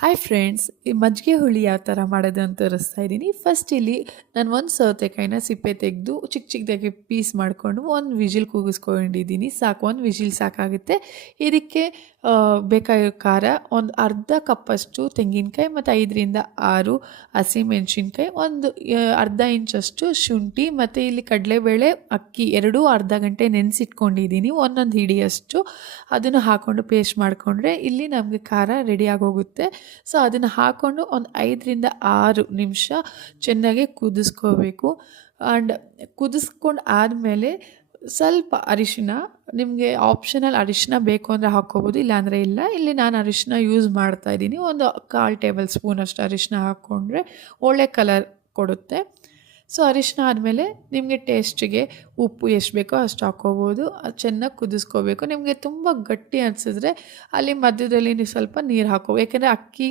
Hi friends, ಈ ಮಜ್ಜಿಗೆ ಹುಳಿ ಯಾವ ಥರ ಮಾಡೋದು ಅಂತ ತೋರಿಸ್ತಾ ಇದ್ದೀನಿ. ಫಸ್ಟ್ ಇಲ್ಲಿ ನಾನು ಒಂದು ಸೌತೆಕಾಯಿನ ಸಿಪ್ಪೆ ತೆಗೆದು ಚಿಕ್ಕ ಚಿಕ್ಕದಾಗಿ ಪೀಸ್ ಮಾಡಿಕೊಂಡು ಒಂದು ವಿಜಿಲ್ ಕೂಗಿಸ್ಕೊಂಡಿದ್ದೀನಿ. ಸಾಕು, ಒಂದು ವಿಜಿಲ್ ಸಾಕಾಗುತ್ತೆ. ಇದಕ್ಕೆ ಬೇಕಾಗಿರೋ ಖಾರ ಒಂದು ಅರ್ಧ ಕಪ್ಪಷ್ಟು ತೆಂಗಿನಕಾಯಿ ಮತ್ತು 5 ರಿಂದ 6 ಹಸಿಮೆಣ್ಸಿನ್ಕಾಯಿ, ಒಂದು ಅರ್ಧ ಇಂಚಷ್ಟು ಶುಂಠಿ ಮತ್ತು ಇಲ್ಲಿ ಕಡಲೆಬೇಳೆ ಅಕ್ಕಿ ಎರಡೂ ಅರ್ಧ ಗಂಟೆ ನೆನೆಸಿಟ್ಕೊಂಡಿದ್ದೀನಿ. ಒಂದೊಂದು ಹಿಡಿಯಷ್ಟು ಅದನ್ನು ಹಾಕ್ಕೊಂಡು ಪೇಸ್ಟ್ ಮಾಡಿಕೊಂಡ್ರೆ ಇಲ್ಲಿ ನಮಗೆ ಖಾರ ರೆಡಿ ಆಗೋಗುತ್ತೆ. ಸೊ ಅದನ್ನು ಹಾಕ್ಕೊಂಡು ಒಂದು 5 ರಿಂದ 6 ನಿಮಿಷ ಚೆನ್ನಾಗಿ ಕುದಿಸ್ಕೋಬೇಕು. ಆ್ಯಂಡ್ ಕುದಿಸ್ಕೊಂಡು ಆದಮೇಲೆ ಸ್ವಲ್ಪ ಅರಿಶಿನ, ನಿಮಗೆ ಆಪ್ಷನಲ್ ಅರಿಶಿನ ಬೇಕು ಅಂದರೆ ಹಾಕ್ಕೋಬೋದು, ಇಲ್ಲಾಂದರೆ ಇಲ್ಲ. ಇಲ್ಲಿ ನಾನು ಅರಿಶಿನ ಯೂಸ್ ಮಾಡ್ತಾಯಿದ್ದೀನಿ. ಒಂದು 1/4 ಟೇಬಲ್ ಸ್ಪೂನಷ್ಟು ಅರಿಶಿನ ಹಾಕ್ಕೊಂಡ್ರೆ ಒಳ್ಳೆ ಕಲರ್ ಕೊಡುತ್ತೆ. ಸೊ ಅರಿಶಿನ ಆದಮೇಲೆ ನಿಮಗೆ ಟೇಸ್ಟಿಗೆ ಉಪ್ಪು ಎಷ್ಟು ಬೇಕೋ ಅಷ್ಟು ಹಾಕ್ಕೋಬೋದು. ಅದು ಚೆನ್ನಾಗಿ ಕುದಿಸ್ಕೋಬೇಕು. ನಿಮಗೆ ತುಂಬ ಗಟ್ಟಿ ಅನಿಸಿದ್ರೆ ಅಲ್ಲಿ ಮಧ್ಯದಲ್ಲಿ ನೀವು ಸ್ವಲ್ಪ ನೀರು ಹಾಕೋ, ಯಾಕೆಂದರೆ ಅಕ್ಕಿ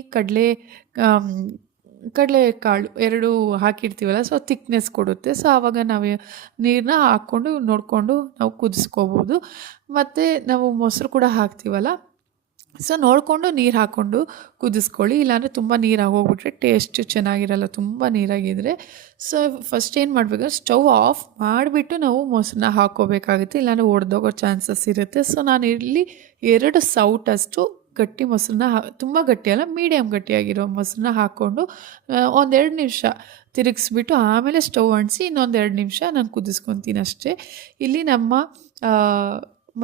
ಕಡಲೆಕಾಳು ಎರಡೂ ಹಾಕಿರ್ತೀವಲ್ಲ, ಸೊ ಥಿಕ್ನೆಸ್ ಕೊಡುತ್ತೆ. ಸೊ ಆವಾಗ ನಾವು ನೀರನ್ನ ಹಾಕ್ಕೊಂಡು ನೋಡಿಕೊಂಡು ನಾವು ಕುದಿಸ್ಕೋಬೋದು. ಮತ್ತು ನಾವು ಮೊಸರು ಕೂಡ ಹಾಕ್ತೀವಲ್ಲ, ಸೊ ನೋಡಿಕೊಂಡು ನೀರು ಹಾಕ್ಕೊಂಡು ಕುದಿಸ್ಕೊಳ್ಳಿ. ಇಲ್ಲಾಂದರೆ ತುಂಬ ನೀರಾಗಿ ಹೋಗ್ಬಿಟ್ರೆ ಟೇಸ್ಟ್ ಚೆನ್ನಾಗಿರಲ್ಲ, ತುಂಬ ನೀರಾಗಿದ್ದರೆ. ಸೊ ಫಸ್ಟ್ ಏನು ಮಾಡಬೇಕು, ಸ್ಟವ್ ಆಫ್ ಮಾಡಿಬಿಟ್ಟು ನಾವು ಮೊಸರನ್ನ ಹಾಕ್ಕೋಬೇಕಾಗುತ್ತೆ, ಇಲ್ಲಾಂದರೆ ಒಡೆದೋಗೋ ಚಾನ್ಸಸ್ ಇರುತ್ತೆ. ಸೊ ನಾನು ಇಲ್ಲಿ 2 ಸೌಟಷ್ಟು ಗಟ್ಟಿ ಮೊಸರನ್ನ ತುಂಬ ಗಟ್ಟಿ ಅಲ್ಲ, ಮೀಡಿಯಮ್ ಗಟ್ಟಿಯಾಗಿರೋ ಮೊಸರನ್ನ ಹಾಕ್ಕೊಂಡು 1-2 ನಿಮಿಷ ತಿರುಗಿಸ್ಬಿಟ್ಟು ಆಮೇಲೆ ಸ್ಟವ್ ಅಂಟಿಸಿ ಇನ್ನೊಂದು 2 ನಿಮಿಷ ನಾನು ಕುದಿಸ್ಕೊತೀನಿ ಅಷ್ಟೇ. ಇಲ್ಲಿ ನಮ್ಮ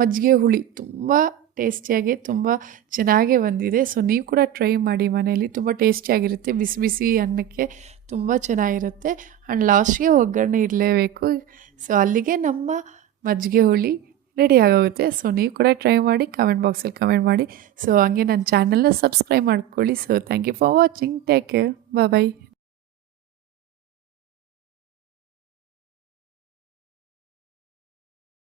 ಮಜ್ಜಿಗೆ ಹುಳಿ ತುಂಬ ಟೇಸ್ಟಿಯಾಗಿ ತುಂಬ ಚೆನ್ನಾಗೇ ಬಂದಿದೆ. ಸೊ ನೀವು ಕೂಡ ಟ್ರೈ ಮಾಡಿ ಮನೆಯಲ್ಲಿ, ತುಂಬ ಟೇಸ್ಟಿಯಾಗಿರುತ್ತೆ. ಬಿಸಿ ಬಿಸಿ ಅನ್ನಕ್ಕೆ ತುಂಬ ಚೆನ್ನಾಗಿರುತ್ತೆ. ಆ್ಯಂಡ್ ಲಾಸ್ಟ್ಗೆ ಒಗ್ಗರಣೆ ಇರಲೇಬೇಕು. ಸೊ ಅಲ್ಲಿಗೆ ನಮ್ಮ ಮಜ್ಜಿಗೆ ಹುಳಿ ರೆಡಿ ಆಗೋಗುತ್ತೆ. ಸೊ ನೀವು ಕೂಡ ಟ್ರೈ ಮಾಡಿ, ಕಮೆಂಟ್ ಬಾಕ್ಸಲ್ಲಿ ಕಮೆಂಟ್ ಮಾಡಿ. ಸೊ ಹಂಗೆ ನನ್ನ ಚಾನಲ್ನ ಸಬ್ಸ್ಕ್ರೈಬ್ ಮಾಡ್ಕೊಳ್ಳಿ. So thank you for watching. Take care. Bye.